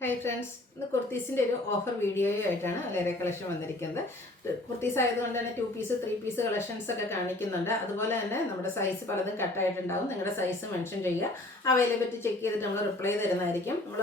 Hi friends, ഇന്ന് കുർത്തീസിൻ്റെ ഒരു offer വീഡിയോയുമായിട്ടാണ് അലേറെ collection വന്നിരിക്കുന്നത്. കുർത്തീസ് ആയതുകൊണ്ട് തന്നെ 2 പീസ് 3 പീസ് കളക്ഷൻസ് ഒക്കെ കാണിക്കുന്നുണ്ട്. അതുപോലെ തന്നെ നമ്മുടെ സൈസ് പലതും കട്ടായിട്ടുണ്ടാവും. നിങ്ങളുടെ സൈസ് മെൻഷൻ ചെയ്യുക, അവൈലബിലിറ്റി ചെക്ക് ചെയ്തിട്ട് നമ്മൾ റിപ്ലൈ തരുന്നതായിരിക്കും. നമ്മൾ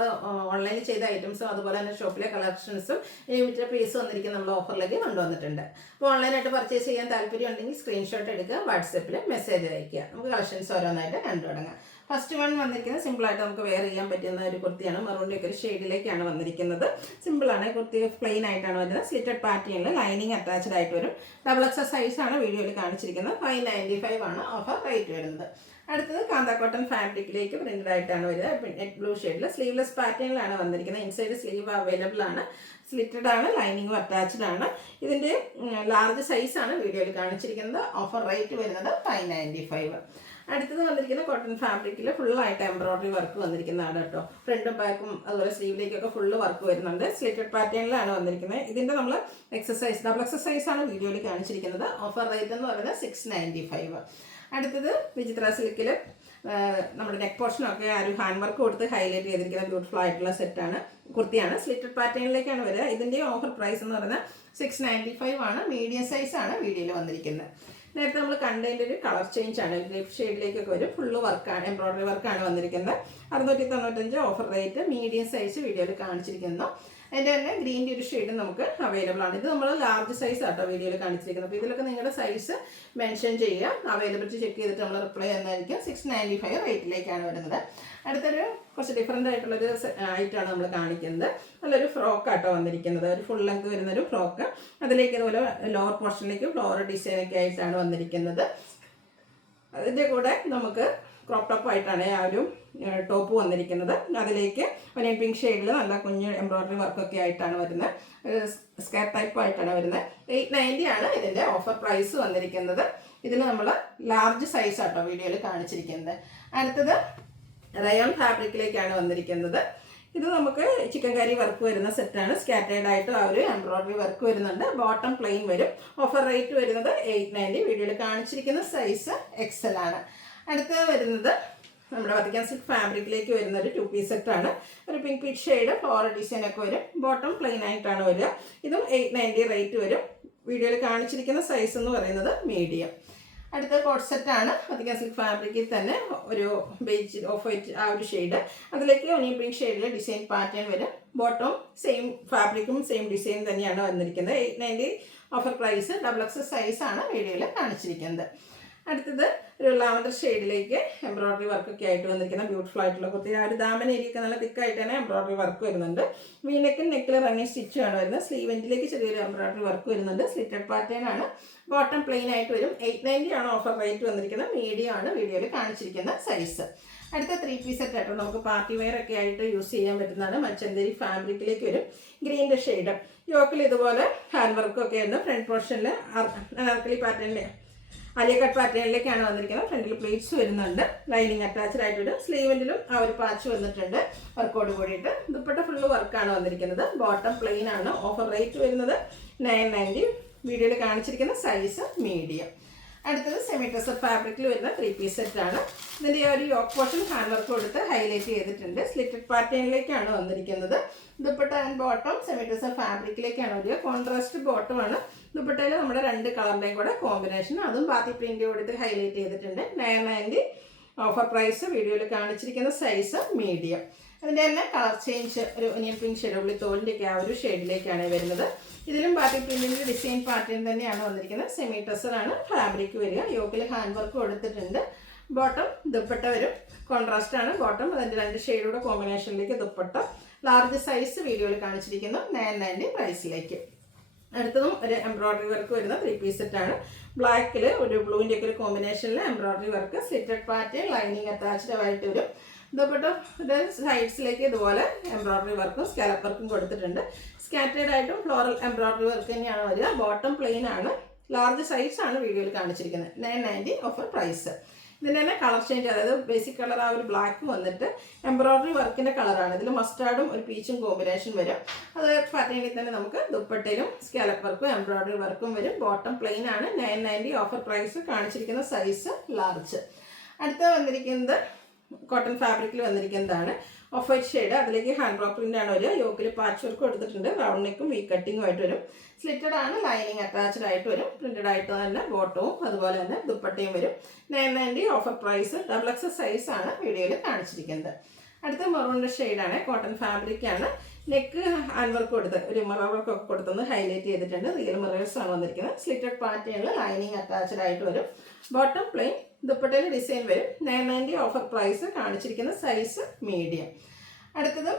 ഓൺലൈനിൽ ചെയ്ത ഐറ്റംസും അതുപോലെ തന്നെ ഷോപ്പിലെ കളക്ഷൻസും ലിമിറ്റഡ് പീസ് വന്നിരിക്കും നമ്മൾ ഓഫറിലേക്ക് കൊണ്ടുവന്നിട്ടുണ്ട്. അപ്പോൾ ഓൺലൈനായിട്ട് പർച്ചേസ് ചെയ്യാൻ താല്പര്യം ഉണ്ടെങ്കിൽ സ്ക്രീൻഷോട്ട് എടുക്കുക, വാട്സപ്പിൽ മെസ്സേജ് അയയ്ക്കുക. നമുക്ക് കളക്ഷൻസ് ഓരോന്നായിട്ട് കണ്ടു തുടങ്ങാം. ഫസ്റ്റ് വൺ വന്നിരിക്കുന്നത് സിമ്പിളായിട്ട് നമുക്ക് വെയർ ചെയ്യാൻ പറ്റുന്ന ഒരു കുർത്തിയാണ്. മെറൂണിൻ്റെ ഒക്കെ ഒരു ഷെയ്ഡിലേക്കാണ് വന്നിരിക്കുന്നത്. സിമ്പിളാണ്, കുർത്തി പ്ലെയിൻ ആയിട്ടാണ് വരുന്നത്. സ്ലിറ്റഡ് പാറ്റേണിൽ ലൈനിങ് അറ്റാച്ച്ഡ് ആയിട്ട് വരും. XXL സൈസാണ് വീഡിയോയിൽ കാണിച്ചിരിക്കുന്നത്. 595 ആണ് ഓഫർ റേറ്റ് വരുന്നത്. അടുത്തത് കാന്ത കോട്ടൺ ഫാബ്രിക്കിലേക്ക് പ്രിന്റഡ് ആയിട്ടാണ് വരിക. നെറ്റ് ബ്ലൂ ഷെയ്ഡിൽ സ്ലീവ്ലെസ് പാറ്റേണിലാണ് വന്നിരിക്കുന്നത്. ഇൻസൈഡ് സ്ലീവ് അവൈലബിൾ ആണ്. സ്ലിറ്റഡ് ആണ്, ലൈനിങ്ങും അറ്റാച്ച്ഡ് ആണ്. ഇതിൻ്റെ ലാർജ് സൈസാണ് വീഡിയോയിൽ കാണിച്ചിരിക്കുന്നത്. ഓഫർ റേറ്റ് വരുന്നത് 595. അടുത്തത് വന്നിരിക്കുന്ന കോട്ടൺ ഫാബ്രിക്കിൽ ഫുള്ളായിട്ട് എംബ്രോയിഡറി വർക്ക് വന്നിരിക്കുന്നതാണ് കേട്ടോ. ഫ്രണ്ടും ബാക്കും അതുപോലെ സ്ലീവിലേക്കൊക്കെ ഫുള്ള് വർക്ക് വരുന്നുണ്ട്. സ്ലിറ്റഡ് പാറ്റേണിലാണ് വന്നിരിക്കുന്നത്. ഇതിൻ്റെ നമ്മൾ XXL സൈസാണ് വീഡിയോയിൽ കാണിച്ചിരിക്കുന്നത്. ഓഫർ റേറ്റ് എന്ന് പറയുന്നത് 695. അടുത്തത് വിചിത്ര സിൽക്കിൽ നമ്മുടെ നെക്ക് പോർഷനൊക്കെ ആ ഒരു ഹാൻഡ് വർക്ക് കൊടുത്ത് ഹൈലൈറ്റ് ചെയ്തിരിക്കുന്ന ബ്യൂട്ടിഫുൾ ആയിട്ടുള്ള സെറ്റാണ്, കുർത്തിയാണ്. സ്ലിറ്റഡ് പാറ്റേണിലേക്കാണ് വരിക. ഇതിൻ്റെ ഓഫർ പ്രൈസ് എന്ന് പറയുന്നത് 695 ആണ്. മീഡിയം സൈസാണ് വീഡിയോയിൽ വന്നിരിക്കുന്നത്. നേരത്തെ നമ്മൾ കണ്ടതിൻ്റെ ഒരു കളർ ചേഞ്ച് ആണ്. ലിപ് ഷെയ്ഡിലേക്കൊക്കെ വരും. ഫുള്ള് വർക്കാണ്, എംബ്രോയിഡറി വർക്കാണ് വന്നിരിക്കുന്നത്. 695 ഓഫർ റേറ്റ്. മീഡിയം സൈസ് വീഡിയോയിൽ കാണിച്ചിരിക്കുന്നു. അതിൻ്റെ തന്നെ ഗ്രീൻ്റെ ഒരു ഷെയ്ഡ് നമുക്ക് അവൈലബിൾ ആണ്. ഇത് നമ്മൾ ലാർജ് സൈസ് ആട്ടോ വീഡിയോയിൽ കാണിച്ചിരിക്കുന്നത്. അപ്പോൾ ഇതിലൊക്കെ നിങ്ങളുടെ സൈസ് മെൻഷൻ ചെയ്യുക, അവൈലബിലിറ്റി ചെക്ക് ചെയ്തിട്ട് നമ്മൾ റിപ്ലൈ തന്നായിരിക്കും. 695 റേറ്റിലേക്കാണ് വരുന്നത്. അടുത്തൊരു കുറച്ച് ഡിഫറെൻ്റ് ആയിട്ടുള്ളൊരു ആയിട്ടാണ് നമ്മൾ കാണിക്കുന്നത്. നല്ലൊരു ഫ്രോക്ക് ആട്ടോ വന്നിരിക്കുന്നത്. ഒരു ഫുൾ ലെങ്ത് വരുന്നൊരു ഫ്രോക്ക്. അതിലേക്ക് ഇതുപോലെ ലോവർ പോർഷനിലേക്ക് ഫ്ലോറൽ ഡിസൈനൊക്കെ ആയിട്ടാണ് വന്നിരിക്കുന്നത്. അതിൻ്റെ കൂടെ നമുക്ക് ക്രോപ്പ് ടോപ്പ് ആയിട്ടാണ് ആ ഒരു ടോപ്പ് വന്നിരിക്കുന്നത്. അതിലേക്ക് ഒനിയൻ പിങ്ക് ഷെയ്ഡിൽ നല്ല കുഞ്ഞ് എംബ്രോയിഡറി വർക്കൊക്കെ ആയിട്ടാണ് വരുന്നത്. സ്കേർട്ട് ടൈപ്പ് ആയിട്ടാണ് വരുന്നത്. 890 ആണ് ഇതിൻ്റെ ഓഫർ പ്രൈസ് വന്നിരിക്കുന്നത്. ഇതിൽ നമ്മൾ ലാർജ് സൈസ് ആട്ടോ വീഡിയോയിൽ കാണിച്ചിരിക്കുന്നത്. അടുത്തത് റയോൺ ഫാബ്രിക്കിലേക്കാണ് വന്നിരിക്കുന്നത്. ഇത് നമുക്ക് ചിക്കൻ കറി വർക്ക് വരുന്ന സെറ്റാണ്. സ്കാറ്റേർഡ് ആയിട്ട് ആ ഒരു എംബ്രോയിഡറി വർക്ക് വരുന്നുണ്ട്. ബോട്ടം പ്ലെയിൻ വരും. ഓഫർ റേറ്റ് വരുന്നത് 890. വീഡിയോയിൽ കാണിച്ചിരിക്കുന്ന സൈസ് XL ആണ്. അടുത്തത് വരുന്നത് നമ്മുടെ വത്തിക്കാൻ സിൽക്ക് ഫാബ്രിക്കിലേക്ക് വരുന്ന ഒരു 2 പീസ് സെറ്റാണ്. ഒരു pink peach shade floral design ഒക്കെ വരും. ബോട്ടം പ്ലെയിൻ ആയിട്ടാണ് വരിക. ഇതും 890 റേറ്റ് വരും. വീഡിയോയിൽ കാണിച്ചിരിക്കുന്ന സൈസ് എന്ന് പറയുന്നത് മീഡിയം. അടുത്ത കോട്ട് സെറ്റാണ്. വത്തിക്കാൻ സിൽക്ക് ഫാബ്രിക്കിൽ തന്നെ ഒരു ബേജ് ഓഫ് വൈറ്റ് ആ ഒരു ഷെയ്ഡ്. അതിലേക്ക് ഒനിയൻ പിങ്ക് ഷെയ്ഡിൽ ഡിസൈൻ പാറ്റേൺ വരും. ബോട്ടം സെയിം ഫാബ്രിക്കും സെയിം ഡിസൈൻ തന്നെയാണ് വന്നിരിക്കുന്നത്. 890 ഓഫർ പ്രൈസ്. XXL സൈസാണ് വീഡിയോയിൽ കാണിച്ചിരിക്കുന്നത്. അടുത്തത് ഒരു ലാവൻഡർ ഷെയ്ഡിലേക്ക് എംബ്രോയിഡറി വർക്കൊക്കെ ആയിട്ട് വന്നിരിക്കുന്ന ബ്യൂട്ടിഫുൾ ആയിട്ടുള്ള കുർത്തി. ആ ഒരു ദാമൻ ഏരിയൊക്കെ നല്ല തിക്കായിട്ട് തന്നെ എംബ്രോയിഡറി വർക്ക് വരുന്നുണ്ട്. വീനെക്കും നെക്കിൽ റണ്ണിങ് സ്റ്റിച്ചാണ് വരുന്നത്. സ്ലീവ് എൻഡിലേക്ക് ചെറിയൊരു എംബ്രോയിഡറി വർക്ക് വരുന്നുണ്ട്. സ്ലിറ്റഡ് പാറ്റേൺ ആണ്. ബോട്ടം പ്ലെയിൻ ആയിട്ട് വരും. 890 ആണ് ഓഫർ റേറ്റ് വന്നിരിക്കുന്നത്. മീഡിയം ആണ് വീഡിയോയിൽ കാണിച്ചിരിക്കുന്ന സൈസ്. അടുത്ത 3 പീസ് സെറ്റ് ആയിട്ട് നമുക്ക് പാർട്ടി വെയർ ഒക്കെ ആയിട്ട് യൂസ് ചെയ്യാൻ പറ്റുന്നതാണ്. മച്ചന്തേരി ഫാബ്രിക്കിലേക്ക് വരും. ഗ്രീൻ്റെ ഷെയ്ഡ്. യോക്കിൽ ഇതുപോലെ ഹാൻഡ് വർക്കൊക്കെ ഉണ്ട്. ഫ്രണ്ട് പോർഷനിൽ അനാർക്കലി പാറ്റേണിൽ അലിയ കട്ട് പാറ്റേണിലേക്കാണ് വന്നിരിക്കുന്നത്. ഫ്രണ്ടിൽ പ്ലേറ്റ്സ് വരുന്നുണ്ട്. ലൈനിങ് അറ്റാച്ച്ഡ് ആയിട്ട് വരും. സ്ലീവിലും ആ ഒരു പാച്ച് വന്നിട്ടുണ്ട് വർക്കോട് കൂടിയിട്ട്. ദുപ്പട്ട ഫുള്ള് വർക്കാണ് വന്നിരിക്കുന്നത്. ബോട്ടം പ്ലെയിൻ ആണ്. ഓഫർ റേറ്റ് വരുന്നത് 990. വീഡിയോയിൽ കാണിച്ചിരിക്കുന്ന സൈസ് മീഡിയം. അടുത്തത് സെമി ടെസർ ഫാബ്രിക്കിൽ വരുന്ന 3 പീസ് സെറ്റാണ്. ഇതിൻ്റെ ഒരു യോക്ക് പോർഷൻ ഹാൻഡ് വർക്ക് കൊടുത്ത് ഹൈലൈറ്റ് ചെയ്തിട്ടുണ്ട്. സ്ലിറ്റഡ് പാറ്റേണിലേക്കാണ് വന്നിരിക്കുന്നത്. Dupatta and bottom semi tussar ഫാബ്രിക്കിലേക്കാണ് വരിക. കോൺട്രാസ്റ്റ് ബോട്ടമാണ്. ദുപ്പട്ടയിൽ നമ്മുടെ 2 കളറിൻ്റെയും കൂടെ കോമ്പിനേഷൻ, അതും ബാത്തി പ്രിൻ്റ് കൊടുത്ത് ഹൈലൈറ്റ് ചെയ്തിട്ടുണ്ട്. 990 ഓഫർ പ്രൈസ്. വീഡിയോയിൽ കാണിച്ചിരിക്കുന്ന സൈസ് മീഡിയം. അതിൻ്റെ തന്നെ കളർ ചേഞ്ച് ഒരു ഒനിയൻ പിങ്ക് ഷെയ്ഡ്, ഉള്ളി തോലിൻ്റെയൊക്കെ ആ ഒരു ഷെയ്ഡിലേക്കാണ് വരുന്നത്. ഇതിലും ബാത്തി പ്രിന്റിൻ്റെ ഡിസൈൻ പാറ്റേൺ തന്നെയാണ് വന്നിരിക്കുന്നത്. സെമി ടെസറാണ് ഫാബ്രിക് വരിക. യോക്കിൽ ഹാൻഡ് വർക്ക് കൊടുത്തിട്ടുണ്ട്. ബോട്ടം ദുപ്പട്ട വരും. കോൺട്രാസ്റ്റ് ആണ് ബോട്ടം. അതിൻ്റെ 2 ഷെയ്ഡൂടെ കോമ്പിനേഷനിലേക്ക് ദുപ്പട്ട. ലാർജ് സൈസ് വീഡിയോയിൽ കാണിച്ചിരിക്കുന്നു. 990 പ്രൈസിലേക്ക്. അടുത്തതും ഒരു എംബ്രോയിഡറി വർക്ക് വരുന്ന 3 പീസ് സെറ്റാണ്. ബ്ലാക്കിൽ ഒരു ബ്ലൂവിൻ്റെ ഒക്കെ ഒരു കോമ്പിനേഷനിൽ embroidery work. Slitted pattern, lining attached ആയിട്ട് വരും. ദുപ്പട്ടയുടെ സൈഡ്സിലേക്ക് ഇതുപോലെ എംബ്രോയിഡറി വർക്കും സ്കാലപ്പ് വർക്കും കൊടുത്തിട്ടുണ്ട്. സ്കാറ്റേർഡ് ആയിട്ടും ഫ്ലോറൽ എംബ്രോയിഡറി വർക്ക് തന്നെയാണ് വരിക. ബോട്ടം പ്ലെയിൻ ആണ്. ലാർജ് സൈസാണ് വീഡിയോയിൽ കാണിച്ചിരിക്കുന്നത്. 990 ഓഫർ പ്രൈസ്. ഇതിൻ്റെ തന്നെ കളർ ചേഞ്ച്, അതായത് ബേസിക് കളർ ആ ഒരു ബ്ലാക്ക് വന്നിട്ട് എംബ്രോയിഡറി വർക്കിൻ്റെ കളറാണ്. ഇതിൽ മസ്റ്റാർഡും ഒരു പീച്ചും കോമ്പിനേഷൻ വരും. അത് പാറ്റേണിൽ തന്നെ നമുക്ക് ദുപ്പട്ടയിലും സ്കാലപ്പ് വർക്കും എംബ്രോയിഡറി വർക്കും വരും. ബോട്ടം പ്ലെയിൻ ആണ്. 990 ഓഫർ പ്രൈസ്. കാണിച്ചിരിക്കുന്ന സൈസ് ലാർജ്. അടുത്ത വന്നിരിക്കുന്നത് കോട്ടൺ ഫാബ്രിക്കിൽ വന്നിരിക്കുന്നതാണ്. Off white shade. അതിലേക്ക് ഹാൻഡ് റോക്ക് പ്രിൻ്റാണ് വരിക. യോക്കിൽ പാച്ച് വർക്ക് കൊടുത്തിട്ടുണ്ട്. റൗണ്ട് നെക്കും വി കട്ടിങ്ങും ആയിട്ട് വരും. സ്ലിറ്റഡ് ആണ്, ലൈനിങ് അറ്റാച്ച്ഡ് ആയിട്ട് വരും. പ്രിന്റഡ് ആയിട്ട് തന്നെ ബോട്ടവും അതുപോലെ തന്നെ ദുപ്പട്ടയും വരും. 990 ഓഫർ പ്രൈസ്. XXL സൈസ് ആണ് വീഡിയോയിൽ കാണിച്ചിരിക്കുന്നത്. അടുത്ത മെറൂണിൻ്റെ ഷെയ്ഡാണ്, കോട്ടൺ ഫാബ്രിക് ആണ്. നെക്ക് ഹാൻഡ് വർക്ക് കൊടുത്ത് ഒരു മിറർ വർക്ക് ഒക്കെ കൊടുത്തൊന്ന് ഹൈലൈറ്റ് ചെയ്തിട്ടുണ്ട്. റിയൽ മിറേഴ്സ് ആണ് വന്നിരിക്കുന്നത്. സ്ലിറ്റഡ് പാറ്റേണിൽ ലൈനിങ് അറ്റാച്ച്ഡ് ആയിട്ട് വരും. ബോട്ടം പ്ലെയിൻ, ദുപ്പട്ടയിൽ ഡിസൈൻ വരും. 990 ഓഫർ പ്രൈസ്. കാണിച്ചിരിക്കുന്ന സൈസ് മീഡിയം. അടുത്തത്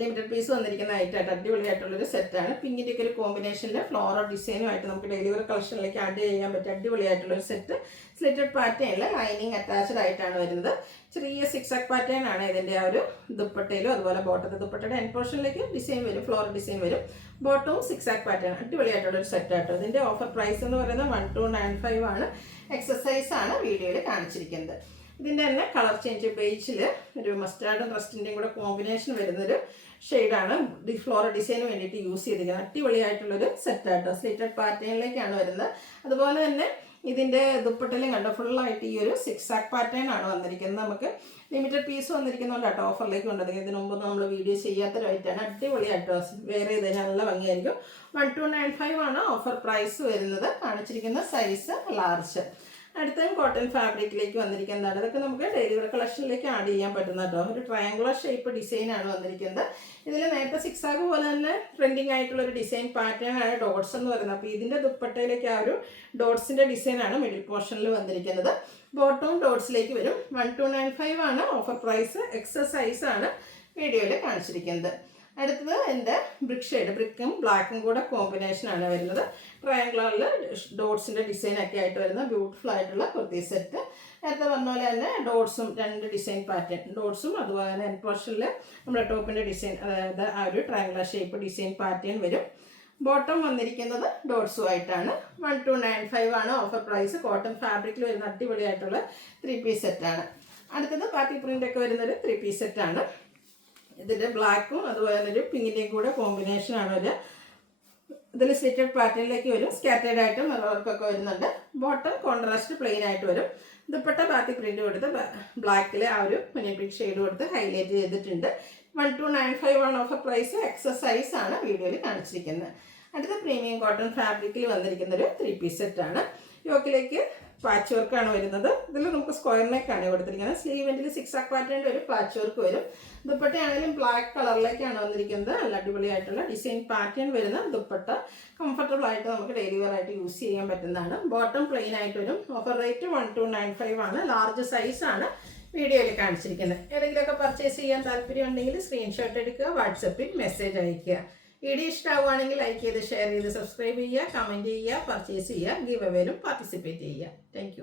ലിമിറ്റഡ് പീസ് വന്നിരിക്കുന്ന ഐറ്റായിട്ട് അടിപൊളിയായിട്ടുള്ളൊരു സെറ്റാണ്. പിങ്കിൻ്റെ ഒക്കെ ഒരു കോമ്പിനേഷനിൽ ഫ്ലോറൽ ഡിസൈനുമായിട്ട് നമുക്ക് ഡെയിലി വെയർ കളക്ഷനിലേക്ക് ആഡ് ചെയ്യാൻ പറ്റിയ അടിപൊളിയായിട്ടുള്ളൊരു സെറ്റ്. സ്ലിറ്റഡ് പാറ്റേണിൽ ലൈനിങ് അറ്റാച്ച്ഡ് ആയിട്ടാണ് വരുന്നത്. ചെറിയ സിക്സാക് പാറ്റേൺ ആണ് ഇതിൻ്റെ ആ ഒരു ദുപ്പട്ടയിലും അതുപോലെ ബോട്ടത്തെ ദുപ്പട്ടയുടെ എൻ പോർഷനിലേക്ക് ഡിസൈൻ വരും, ഫ്ലോറൽ ഡിസൈൻ വരും. ബോട്ടവും സിക്സാക് പാറ്റേൺ അടിപൊളിയായിട്ടുള്ളൊരു സെറ്റാട്ടോ. ഇതിൻ്റെ ഓഫർ പ്രൈസ് എന്ന് പറയുന്നത് 1295 ആണ്. എക്സസൈസ് ആണ് വീഡിയോയിൽ കാണിച്ചിരിക്കുന്നത്. ഇതിൻ്റെ തന്നെ കളർ ചേഞ്ച്, ബേജിൽ ഒരു മസ്റ്റാർഡും റസ്റ്റിൻ്റെയും കൂടെ കോമ്പിനേഷൻ വരുന്നൊരു ഷെയ്ഡാണ് ഫ്ലോറൽ ഡിസൈന് വേണ്ടിയിട്ട് യൂസ് ചെയ്തിരിക്കുന്നത്. അടിപൊളിയായിട്ടുള്ളൊരു സെറ്റാട്ടോ. സ്ലിറ്റഡ് പാറ്റേണിലേക്കാണ് വരുന്നത്. അതുപോലെ തന്നെ ഇതിൻ്റെ ദുപ്പട്ടയിലും കണ്ടോ ഫുള്ളായിട്ട് ഈ ഒരു സിക്സാക് പാറ്റേൺ ആണ് വന്നിരിക്കുന്നത്. നമുക്ക് ലിമിറ്റഡ് പീസ് വന്നിരിക്കുന്നതുകൊണ്ട് കേട്ടോ ഓഫറിലേക്ക് കൊണ്ടുവന്നിരിക്കുന്നത്. ഇതിന് മുമ്പ് നമ്മൾ വീഡിയോ ചെയ്യാത്തൊരു ഐറ്റാണ്. അടിപൊളിയായിട്ടോ, വേറെ ചെയ്ത് കഴിഞ്ഞാൽ നല്ല ഭംഗിയായിരിക്കും. 1295 ആണ് ഓഫർ പ്രൈസ് വരുന്നത്. കാണിച്ചിരിക്കുന്ന സൈസ് ലാർജ്. അടുത്തതും കോട്ടൺ ഫാബ്രിക്കിലേക്ക് വന്നിരിക്കുന്നതാണ്. ഇതൊക്കെ നമുക്ക് ഡെയിലി വെയർ കളക്ഷനിലേക്ക് ആഡ് ചെയ്യാൻ പറ്റുന്ന കേട്ടോ. ഒരു ട്രയാങ്കുലർ ഷേപ്പ് ഡിസൈനാണ് വന്നിരിക്കുന്നത്. ഇതിൽ നേരത്തെ സിക്സാഗ് പോലെ തന്നെ ട്രെൻഡിങ് ആയിട്ടുള്ള ഒരു ഡിസൈൻ പാറ്റേൺ ആണ് ഡോട്ട്സ് എന്ന് പറയുന്നത്. അപ്പോൾ ഇതിൻ്റെ ദുപ്പട്ടയിലേക്ക് ആ ഒരു ഡോട്ട്സിൻ്റെ ഡിസൈനാണ് മിഡിൽ പോർഷനിൽ വന്നിരിക്കുന്നത്. ബോട്ടവും ഡോട്ട്സിലേക്ക് വരും. 1295 ആണ് ഓഫർ പ്രൈസ്. XS സൈസ് ആണ് വീഡിയോയിൽ കാണിച്ചിരിക്കുന്നത്. അടുത്തത് എൻ്റെ ബ്രിക്ക് ഷെയ്ഡ്, ബ്രിക്കും ബ്ലാക്കും കൂടെ കോമ്പിനേഷനാണ് വരുന്നത്. ട്രയാങ്കുലറിൽ ഡോട്ട്സിൻ്റെ ഡിസൈനൊക്കെ ആയിട്ട് വരുന്ന ബ്യൂട്ടിഫുൾ ആയിട്ടുള്ള കുർത്തി സെറ്റ്. നേരത്തെ പറഞ്ഞ പോലെ തന്നെ ഡോട്ട്സും രണ്ട് ഡിസൈൻ പാറ്റേൺ, ഡോട്ട്സും അതുപോലെ തന്നെ എൻ പോർഷനിൽ നമ്മുടെ ടോപ്പിൻ്റെ ഡിസൈൻ, അതായത് ആ ഒരു ട്രയാങ്കുലർ ഷേപ്പ് ഡിസൈൻ പാറ്റേൺ വരും. ബോട്ടം വന്നിരിക്കുന്നത് ഡോട്ട്സും ആയിട്ടാണ്. 1295 ആണ് ഓഫർ പ്രൈസ്. കോട്ടൺ ഫാബ്രിക്കിൽ വരുന്ന അടിപൊളിയായിട്ടുള്ള 3 പീസ് സെറ്റാണ്. അടുത്തത് പാർട്ടി പ്രിൻ്റൊക്കെ വരുന്നൊരു 3 പീസ് സെറ്റാണ്. ഇതിൻ്റെ ബ്ലാക്കും അതുപോലെ തന്നെ ഒരു പിങ്കിൻ്റെയും കൂടെ കോമ്പിനേഷനാണ് വരിക. ഇതിൽ സ്ലിറ്റഡ് പാറ്റേണിലേക്ക് വരും. സ്കാറ്റേഡ് ആയിട്ട് മിറർ വർക്കൊക്കെ വരുന്നുണ്ട്. ബോട്ടം കോൺട്രാസ്റ്റ് പ്ലെയിൻ ആയിട്ട് വരും. ദുപ്പട്ട ബാത്തി പ്രിൻ്റ് കൊടുത്ത് ബ്ലാക്കിൽ ആ ഒരു മഞ്ഞ പിങ്ക് ഷെയ്ഡ് കൊടുത്ത് ഹൈലൈറ്റ് ചെയ്തിട്ടുണ്ട്. 1295 ആണ് ഓഫർ പ്രൈസ്. XS സൈസ് ആണ് വീഡിയോയിൽ കാണിച്ചിരിക്കുന്നത്. അടുത്ത പ്രീമിയം കോട്ടൺ ഫാബ്രിക്കിൽ വന്നിരിക്കുന്ന ഒരു 3 പീസ് സെറ്റാണ്. യോക്കിലേക്ക് പാച്ച് വർക്കാണ് വരുന്നത്. ഇതിൽ നമുക്ക് സ്ക്വയർ നെക്കാണ് കൊടുത്തിരിക്കുന്നത്. സ്ലീവെൻറ്റിൽ സിക്സാക് പാറ്റേണിൻ്റെ ഒരു പാച്ച് വർക്ക് വരും. ദുപ്പട്ടയാണെങ്കിലും ബ്ലാക്ക് കളറിലേക്കാണ് വന്നിരിക്കുന്നത്. നല്ല അടിപൊളിയായിട്ടുള്ള ഡിസൈൻ പാറ്റേൺ വരുന്ന ദുപ്പട്ട. കംഫർട്ടബിൾ ആയിട്ട് നമുക്ക് ഡെയിലി വെയർ ആയിട്ട് യൂസ് ചെയ്യാൻ പറ്റുന്നതാണ്. ബോട്ടം പ്ലെയിൻ ആയിട്ട് വരും. ഓഫർ റേറ്റ് 1295 ആണ്. ലാർജ് സൈസ് ആണ് വീഡിയോയിൽ കാണിച്ചിരിക്കുന്നത്. ഏതെങ്കിലുമൊക്കെ പർച്ചേസ് ചെയ്യാൻ താല്പര്യം ഉണ്ടെങ്കിൽ സ്ക്രീൻഷോട്ട് എടുക്കുക, വാട്സപ്പിൽ മെസ്സേജ് അയയ്ക്കുക. വീഡിയോ ഇഷ്ടമാവുകയാണെങ്കിൽ ലൈക്ക് ചെയ്ത് ഷെയർ ചെയ്ത് സബ്സ്ക്രൈബ് ചെയ്യുക, കമൻറ്റ് ചെയ്യുക, പർച്ചേസ് ചെയ്യുക, ഗിവ് അവേയിലും പാർട്ടിസിപ്പേറ്റ് ചെയ്യുക. താങ്ക്